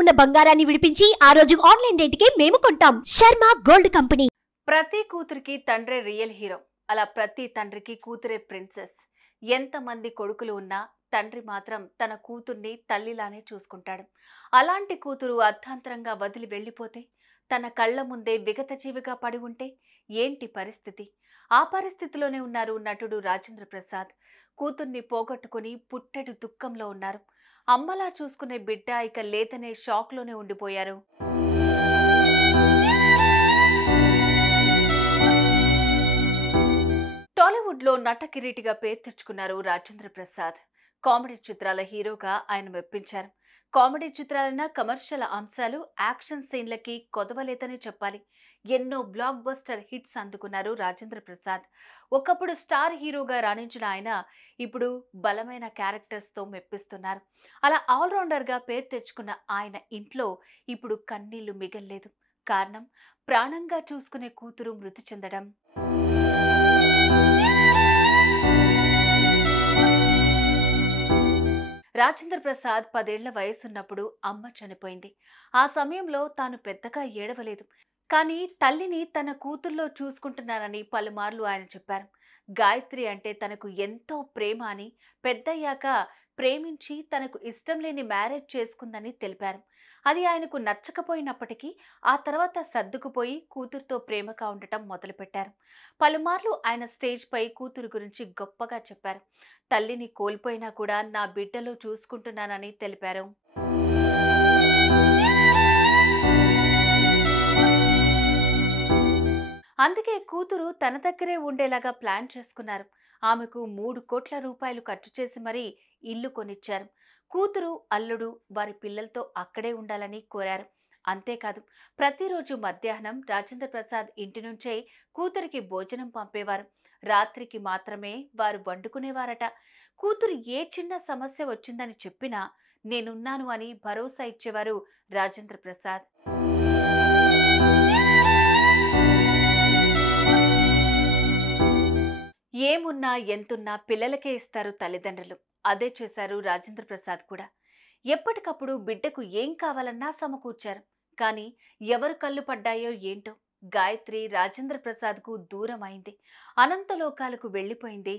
ఉన్న బంగారాన్ని విడిపించి ఆ రోజు ఆన్లైన్ రేటుకే మేము కొంటాం. Sharma gold company. ప్రతి కూతురికి తండ్రే రియల్ హీరో. అలా ప్రతి తండ్రికి కూతురే ప్రిన్సెస్. ఎంతమంది కొడుకులు ఉన్నా తండ్రి మాత్రం తన కూతుర్ని తల్లిలానే చూసుకుంటాడు. అలాంటి కూతురు అర్థాంతరంగా వదిలి వెళ్ళిపోతే, తన కళ్ళ ముందే విగతజీవిగా పడి ఉంటే ఏంటి పరిస్థితి? ఆ పరిస్థితిలోనే ఉన్నారు నటుడు రాజేంద్ర ప్రసాద్. కూతుర్ని పోగొట్టుకుని పుట్టెడు దుఃఖంలో ఉన్నారు. అమ్మలా చూసుకునే బిడ్డ ఇక లేదనే షాక్లోనే ఉండిపోయారు. టాలీవుడ్లో నట కిరీటిగా పేరు తెచ్చుకున్నారు రాజేంద్ర ప్రసాద్. కామెడీ చిత్రాల హీరోగా ఆయన మెప్పించారు. కామెడీ చిత్రాలైన కమర్షియల్ అంశాలు, యాక్షన్ సీన్లకి కొదవలేదని చెప్పాలి. ఎన్నో బ్లాక్ బస్టర్ హిట్స్ అందుకున్నారు రాజేంద్ర ప్రసాద్. ఒకప్పుడు స్టార్ హీరోగా రాణించిన ఆయన ఇప్పుడు బలమైన క్యారెక్టర్స్తో మెప్పిస్తున్నారు. అలా ఆల్రౌండర్గా పేరు తెచ్చుకున్న ఆయన ఇంట్లో ఇప్పుడు కన్నీళ్లు మిగల్లేదు. కారణం, ప్రాణంగా చూసుకునే కూతురు మృతి చెందడం. రాజేంద్ర ప్రసాద్ 10 ఏళ్ల వయసున్నప్పుడు అమ్మ చనిపోయింది. ఆ సమయంలో తాను పెద్దగా ఏడవలేదు. కానీ తల్లిని తన కూతుర్లో చూసుకుంటున్నానని పలుమార్లు ఆయన చెప్పారు. గాయత్రి అంటే తనకు ఎంతో ప్రేమ అని, పెద్దయ్యాక ప్రేమించి తనకు ఇష్టం లేని మ్యారేజ్ చేసుకుందని తెలిపారు. అది ఆయనకు నచ్చకపోయినప్పటికీ ఆ తర్వాత సర్దుకుపోయి కూతురుతో ప్రేమగా ఉండటం మొదలుపెట్టారు. పలుమార్లు ఆయన స్టేజ్ పై కూతురు గురించి గొప్పగా చెప్పారు. తల్లిని కోల్పోయినా కూడా నా బిడ్డలో చూసుకుంటున్నానని తెలిపారు. అందుకే కూతురు తన దగ్గరే ఉండేలాగా ప్లాన్ చేసుకున్నారు. ఆమెకు 3 కోట్ల రూపాయలు ఖర్చు చేసి మరీ ఇల్లు కొనిచ్చారు. కూతురు, అల్లుడు వారి పిల్లలతో అక్కడే ఉండాలని కోరారు. అంతేకాదు, ప్రతిరోజు మధ్యాహ్నం రాజేంద్ర ప్రసాద్ ఇంటి నుంచే కూతురికి భోజనం పంపేవారు. రాత్రికి మాత్రమే వారు వండుకునేవారట. కూతురు ఏ చిన్న సమస్య వచ్చిందని చెప్పినా నేనున్నాను అని భరోసా ఇచ్చేవారు రాజేంద్ర ప్రసాద్. ఏమున్నా ఎంతున్నా పిల్లలకే ఇస్తారు తల్లిదండ్రులు. అదే చేశారు రాజేంద్ర ప్రసాద్ కూడా. ఎప్పటికప్పుడు బిడ్డకు ఏం కావాలన్నా సమకూర్చారు. కానీ ఎవరు కళ్ళు పడ్డాయో ఏంటో, గాయత్రి రాజేంద్ర ప్రసాద్కు దూరం అయింది. అనంతలోకాలకు వెళ్ళిపోయింది.